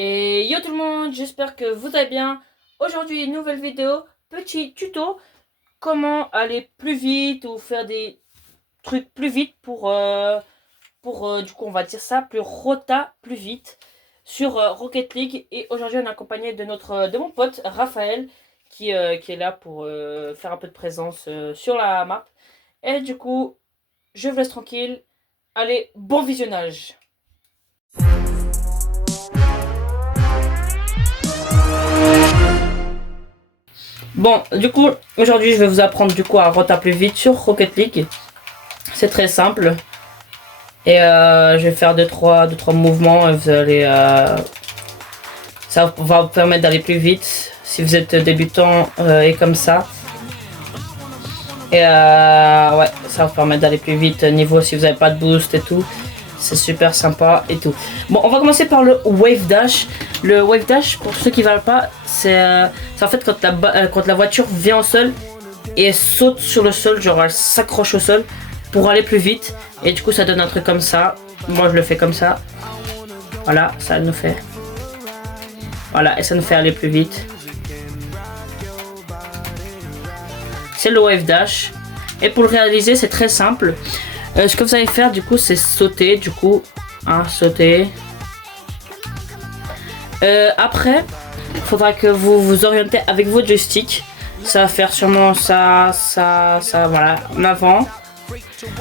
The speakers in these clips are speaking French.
Et yo tout le monde, j'espère que vous allez bien. Aujourd'hui, une nouvelle vidéo, petit tuto, comment aller plus vite ou faire des trucs plus vite pour du coup on va dire ça, plus rota, plus vite sur Rocket League. Et aujourd'hui on est accompagné de mon pote Raphaël qui est là pour faire un peu de présence sur la map. Et du coup, je vous laisse tranquille. Allez, bon visionnage. Bon, du coup, aujourd'hui, je vais vous apprendre du coup à rota plus vite sur Rocket League. C'est très simple. Et je vais faire 2-3 mouvements et vous allez... ça va vous permettre d'aller plus vite si vous êtes débutant et comme ça. Et ouais, ça va vous permettre d'aller plus vite niveau si vous n'avez pas de boost et tout. C'est super sympa et tout. Bon, on va commencer par le Wave Dash. Le Wave Dash, pour ceux qui ne veulent pas, c'est en fait quand la voiture vient au sol et elle saute sur le sol, genre elle s'accroche au sol pour aller plus vite. Et du coup, ça donne un truc comme ça. Moi, je le fais comme ça. Voilà, ça nous fait... Voilà, et ça nous fait aller plus vite. C'est le Wave Dash. Et pour le réaliser, c'est très simple. Ce que vous allez faire du coup c'est sauter du coup hein, sauter après il faudra que vous vous orientez avec votre joystick, ça va faire sûrement ça voilà en avant.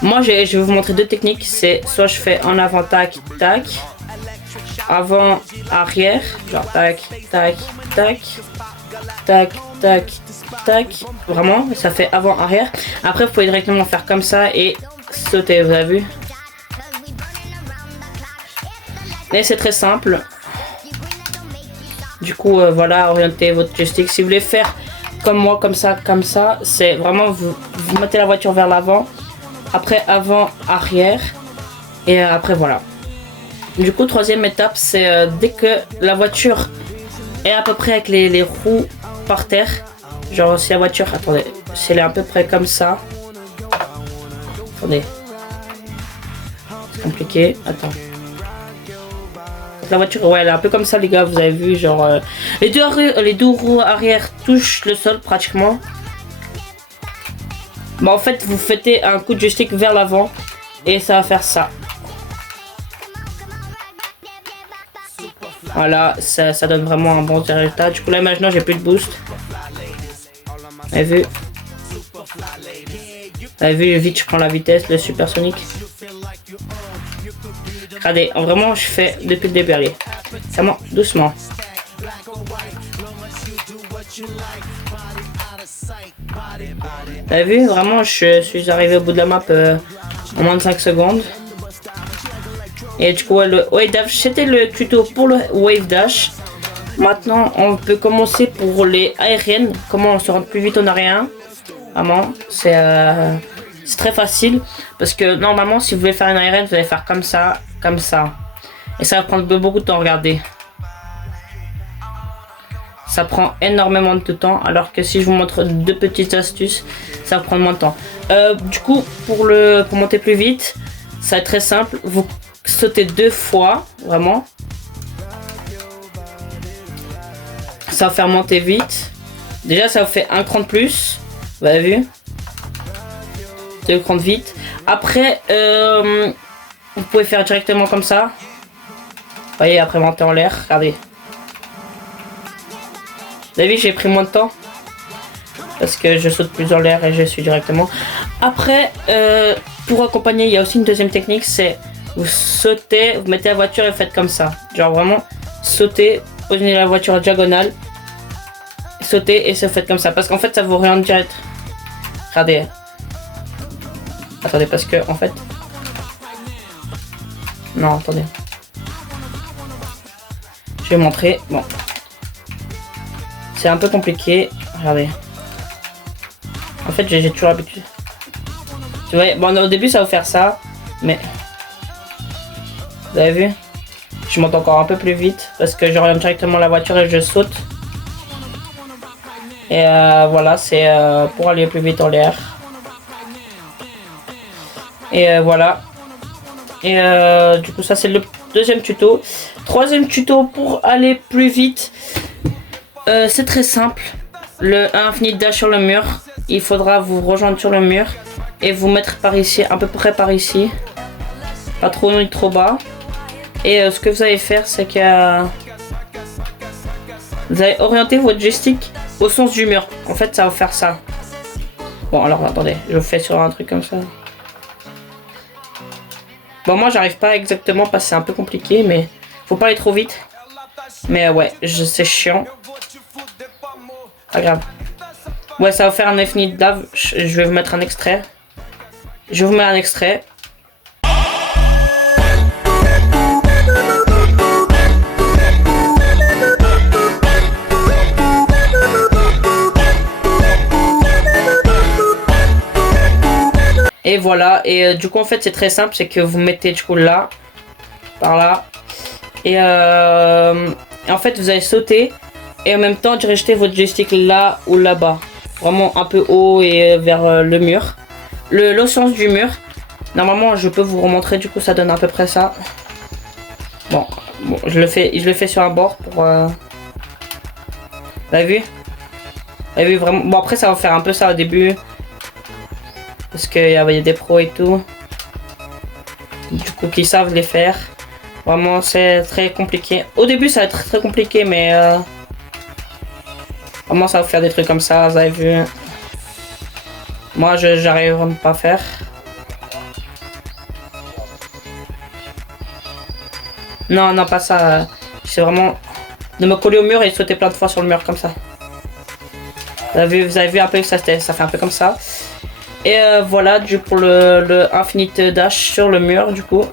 Moi je vais vous montrer deux techniques, c'est soit je fais en avant tac tac, avant arrière genre tac tac tac tac tac tac, vraiment ça fait avant arrière. Après vous pouvez directement faire comme ça et sauter, vous avez vu? Et c'est très simple. Du coup, voilà, orientez votre joystick. Si vous voulez faire comme moi, comme ça, c'est vraiment vous mettez la voiture vers l'avant. Après, avant, arrière. Et après, voilà. Du coup, troisième étape, c'est dès que la voiture est à peu près avec les roues par terre. Genre, si la voiture, attendez, si elle est à peu près comme ça. Attendez. C'est compliqué. Attends. La voiture, ouais, elle est un peu comme ça, les gars. Vous avez vu, genre... les deux roues arrière touchent le sol, pratiquement. Bah, en fait, vous faites un coup de joystick vers l'avant. Et ça va faire ça. Voilà, ça donne vraiment un bon résultat. Du coup, là, maintenant, j'ai plus de boost. Vous avez vu? Vous avez vu, vite, je prends la vitesse, le supersonique. Regardez, vraiment, je fais depuis le début, allez. Ça monte doucement. Vous avez vu, vraiment, je suis arrivé au bout de la map en moins de 5 secondes. Et du coup, le Wave Dash, c'était le tuto pour le Wave Dash. Maintenant, on peut commencer pour les aériennes. Comment on se rend plus vite en aérien. Vraiment, c'est très facile. Parce que normalement, si vous voulez faire une aérienne, vous allez faire comme ça, comme ça. Et ça va prendre beaucoup de temps, regardez. Ça prend énormément de temps. Alors que si je vous montre deux petites astuces, ça va prendre moins de temps. Du coup, pour monter plus vite, ça va être très simple. Vous sautez 2 fois, vraiment. Ça va faire monter vite. Déjà, ça vous fait un cran de plus. Vous avez vu? 2 crans de vite. Après, vous pouvez faire directement comme ça. Vous voyez, après monter en l'air. Regardez. Vous avez vu, j'ai pris moins de temps. Parce que je saute plus en l'air et je suis directement. Après, pour accompagner, il y a aussi une deuxième technique. C'est vous sautez, vous mettez la voiture et vous faites comme ça. Genre vraiment, sautez, positionnez la voiture en diagonale. Sautez et ça faites comme ça. Parce qu'en fait, ça vous oriente direct. Regardez. Attendez, parce que en fait... Non, attendez. Je vais montrer. Bon. C'est un peu compliqué. Regardez. En fait, j'ai toujours l'habitude. Tu vois, bon, au début, ça va faire ça. Mais... Vous avez vu? Je monte encore un peu plus vite. Parce que j'oriente directement la voiture et je saute. Et voilà, c'est pour aller plus vite en l'air. Et voilà. Et du coup, ça, c'est le deuxième tuto. Troisième tuto pour aller plus vite. C'est très simple. Le infinite dash sur le mur. Il faudra vous rejoindre sur le mur et vous mettre par ici, à peu près par ici. Pas trop haut ni trop bas. Et ce que vous allez faire, c'est que vous allez orienter votre joystick au sens du mur. En fait, ça va faire ça. Bon, alors attendez, je fais sur un truc comme ça. Bon, moi, j'arrive pas exactement parce que c'est un peu compliqué, mais faut pas aller trop vite. Mais ouais, c'est chiant. Pas grave. Ouais, ça va faire un infinite dash. Je vais vous mettre un extrait. Je vous mets un extrait. Et voilà, et du coup en fait c'est très simple, c'est que vous mettez du coup là, par là, et en fait vous allez sauter, et en même temps diriger votre joystick là ou là-bas, vraiment un peu haut et vers le mur, le sens du mur. Normalement je peux vous remontrer, du coup ça donne à peu près ça. Bon je le fais sur un bord pour... Vous avez vu? Vous avez vu vraiment? Bon après ça va faire un peu ça au début. Parce qu'il y a des pros et tout. Du coup, qui savent les faire. Vraiment, c'est très compliqué. Au début, ça va être très compliqué, mais... Vraiment, ça va faire des trucs comme ça, vous avez vu. Moi, j'arrive vraiment pas à faire. Non, non, pas ça. C'est vraiment de me coller au mur et sauter plein de fois sur le mur comme ça. Vous avez vu un peu, ça fait un peu comme ça. Et voilà, pour le infinite dash sur le mur, du coup.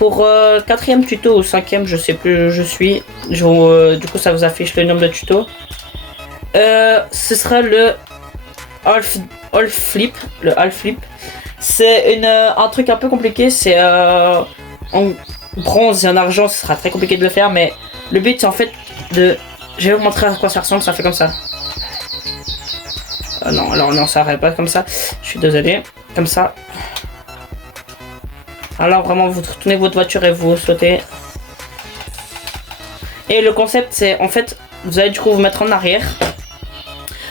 Pour quatrième tuto ou cinquième, je sais plus où je suis. Du coup, ça vous affiche le nombre de tutos. Ce sera le half flip. Le half flip. C'est un truc un peu compliqué. C'est en bronze et en argent, ce sera très compliqué de le faire. Mais le but, c'est en fait de... Je vais vous montrer à quoi ça ressemble. Ça fait comme ça. Non, alors non, ça n'arrête pas comme ça. Je suis désolé. Comme ça. Alors vraiment, vous tournez votre voiture et vous sautez. Et le concept, c'est en fait, vous allez du coup vous mettre en arrière.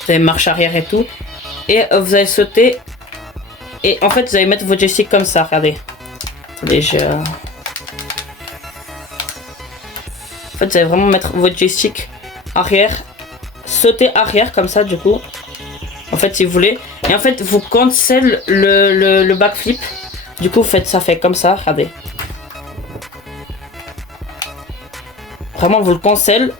Vous allez marche arrière et tout. Et vous allez sauter. Et en fait, vous allez mettre votre joystick comme ça. Regardez. Attendez, En fait, vous allez vraiment mettre votre joystick arrière. Sauter arrière comme ça, du coup. En fait, si vous voulez. Et en fait, vous cancel le backflip. Du coup, ça fait comme ça. Regardez. Vraiment, vous le cancel.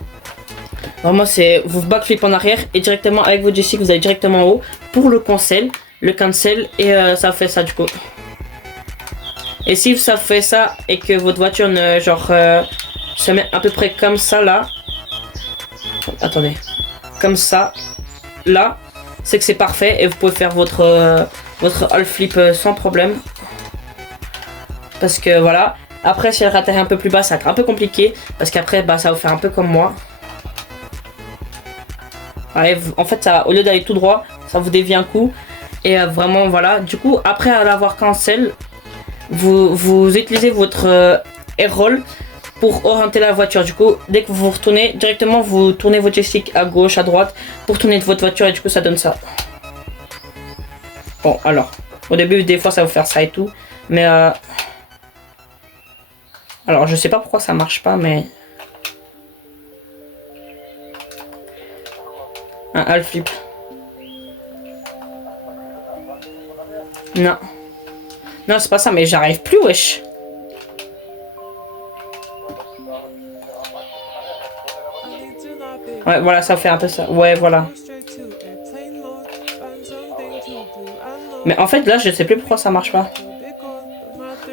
Vraiment, c'est vous backflip en arrière. Et directement, avec votre joystick, vous allez directement en haut. Pour le cancel. Et ça fait ça, du coup. Et si ça fait ça et que votre voiture, se met à peu près comme ça, là. Attendez. Comme ça. Là. C'est que c'est parfait et vous pouvez faire votre half flip sans problème. Parce que voilà. Après, si elle atterrit un peu plus bas, ça va être un peu compliqué. Parce qu'après, ça va vous faire un peu comme moi. Ouais, en fait, ça, au lieu d'aller tout droit, ça vous dévie un coup. Et vraiment, voilà. Du coup, après l'avoir cancel, vous utilisez votre air roll pour orienter la voiture. Du coup, dès que vous retournez, directement vous tournez votre joystick à gauche, à droite pour tourner votre voiture et du coup ça donne ça. Bon, alors, au début des fois ça va vous faire ça et tout, mais alors je sais pas pourquoi ça marche pas, mais un half flip. Non. Non, c'est pas ça, mais j'arrive plus, wesh. Ouais, voilà, ça fait un peu ça. Ouais, voilà. Mais en fait, là, je sais plus pourquoi ça marche pas.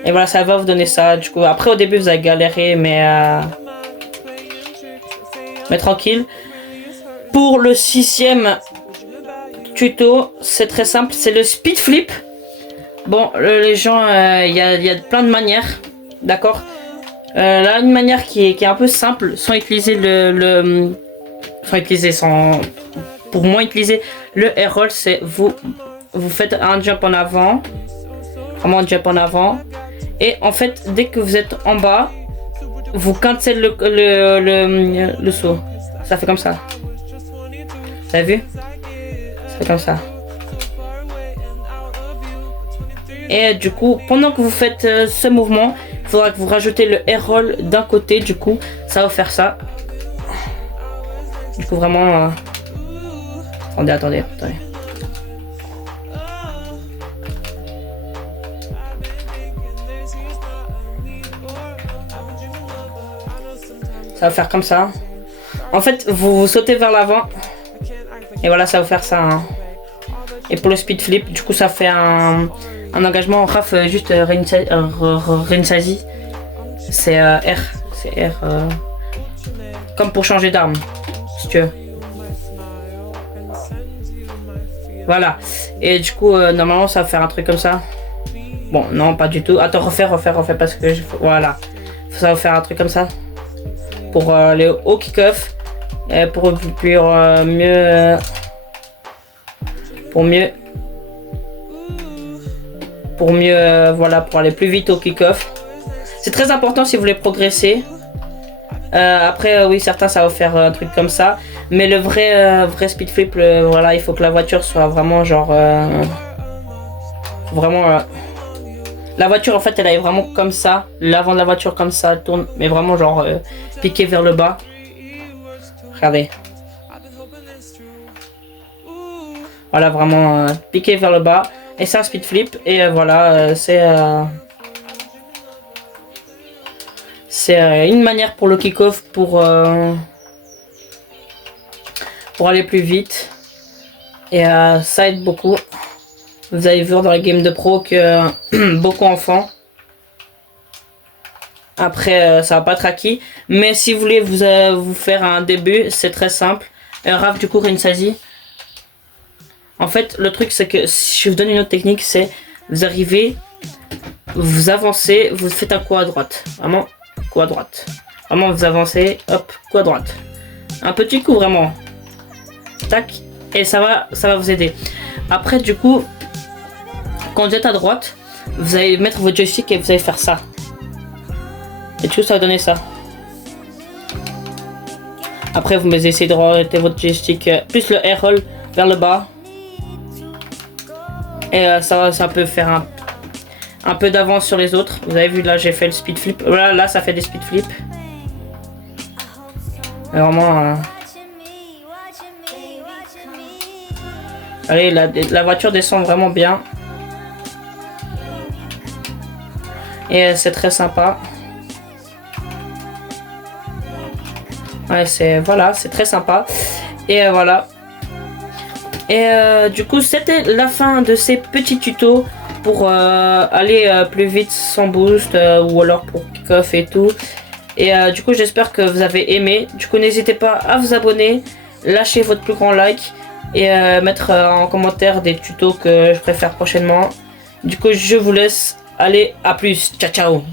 Et voilà, ça va vous donner ça. Du coup, après, au début, vous allez galérer, mais tranquille. Pour le 6e tuto, c'est très simple. C'est le speed flip. Bon, les gens, il y a plein de manières. D'accord. Là, une manière qui est un peu simple, sans utiliser pour moins utiliser le air roll, c'est vous faites un jump en avant, vraiment un jump en avant, et en fait dès que vous êtes en bas, vous cancel le saut. Ça fait comme ça. Vous avez vu? Ça fait comme ça. Et du coup, pendant que vous faites ce mouvement, il faudra que vous rajoutez le air roll d'un côté. Du coup, ça va faire ça. Du coup, vraiment... Attendez. Ça va faire comme ça. En fait, vous sautez vers l'avant. Et voilà, ça va faire ça. Hein. Et pour le speed flip, du coup, ça fait un engagement. Raf, juste Rinsazi. C'est R. C'est R. Comme pour changer d'arme. Si tu veux. Voilà. Et du coup, normalement, ça va faire un truc comme ça. Bon, non, pas du tout. Attends, refais parce que... Voilà. Ça va faire un truc comme ça. Pour les hauts kick-off. Pour mieux... voilà, pour aller plus vite au kick-off. C'est très important si vous voulez progresser. Après, oui, certains, ça va faire un truc comme ça. Mais le vrai speed flip, voilà, il faut que la voiture soit vraiment genre... la voiture, en fait, elle est vraiment comme ça. L'avant de la voiture comme ça, elle tourne. Mais vraiment genre piqué vers le bas. Regardez. Voilà, vraiment piqué vers le bas. Et c'est un speed flip. Et voilà, c'est une manière pour le kick-off pour aller plus vite. Et ça aide beaucoup. Vous avez vu dans les games de pro que beaucoup en font. Après, ça va pas être acquis. Mais si vous voulez vous faire un début, c'est très simple. Raf, du coup, Rinsazi. En fait, le truc, c'est que si je vous donne une autre technique, c'est vous arrivez, vous avancez, vous faites un coup à droite. Vraiment, coup à droite. Vraiment, vous avancez, hop, coup à droite. Un petit coup, vraiment. Tac. Et ça va vous aider. Après, du coup, quand vous êtes à droite, vous allez mettre votre joystick et vous allez faire ça. Et du coup, ça va donner ça. Après, vous essayez de remonter votre joystick plus le air roll vers le bas. Et ça peut faire un peu d'avance sur les autres. Vous avez vu, là, j'ai fait le speed flip. Voilà, là, ça fait des speed flips. Vraiment... Allez, la voiture descend vraiment bien. Et c'est très sympa. Ouais, c'est très sympa. Et voilà. Et du coup, c'était la fin de ces petits tutos pour aller plus vite sans boost ou alors pour kick-off et tout. Et du coup, j'espère que vous avez aimé. Du coup, n'hésitez pas à vous abonner, lâcher votre plus grand like et mettre en commentaire des tutos que je préfère prochainement. Du coup, je vous laisse. Allez, à plus. Ciao, ciao.